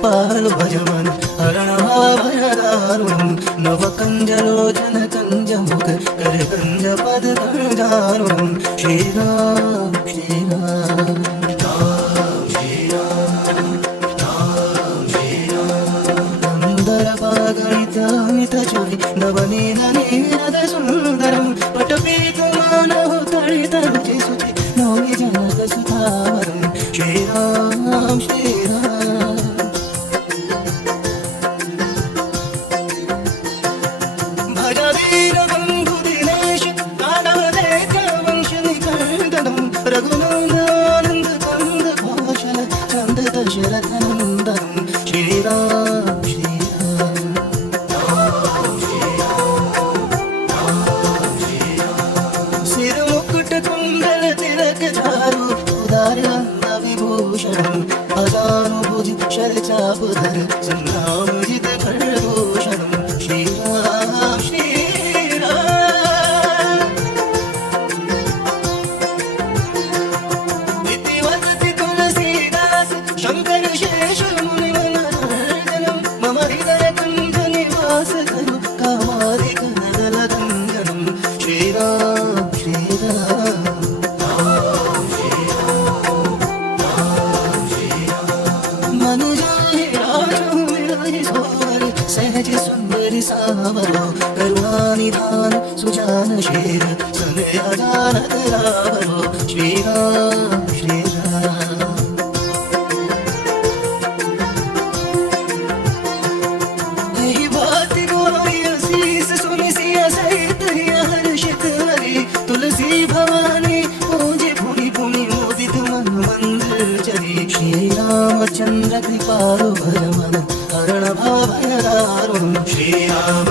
कृपालु भजमन हरणभाभयदारुणं नवकञ्जलोचन कञ्जमुख करकञ्ज पदकञ्जारुणं श्रीराम श्रीराम गणित चोरी नवनील नीरद सुंदरम पटपीतमानः तड़ित रुचि सुचि नौमि जनक सुधावरम श्रीराम श्रीराम भज वीर बंधु दिनेश मानव दैत्य वंश निकंदनम रघुनंदन कंद कौशल चंद दशरथ नंदनम श्रीराम विभूषणं अदानुभुजि शरचापधर संग्रामजित खड्गभूषणं श्रीराम श्रीराम इति वदति तुलसीदास शंकर शेष मुनिवनवर्धनं मम हृदय कुञ्ज निवास खलु कामादिक नगलगञ्जनं श्रीराम श्रीराम सहज सुंदर सावरो करुणानिधान सुजान शेर सनया जानत रावरो श्रीराम श्रीराम यही बात गोई शीस सुनि सिया सहित हर्षित हरि तुलसी भवानी पूजे भूमि भूमि मोदित मन मंदिर चरी श्रीरामचंद्र कृपालु भजमन हरणभाभयदारुणं श्रीराम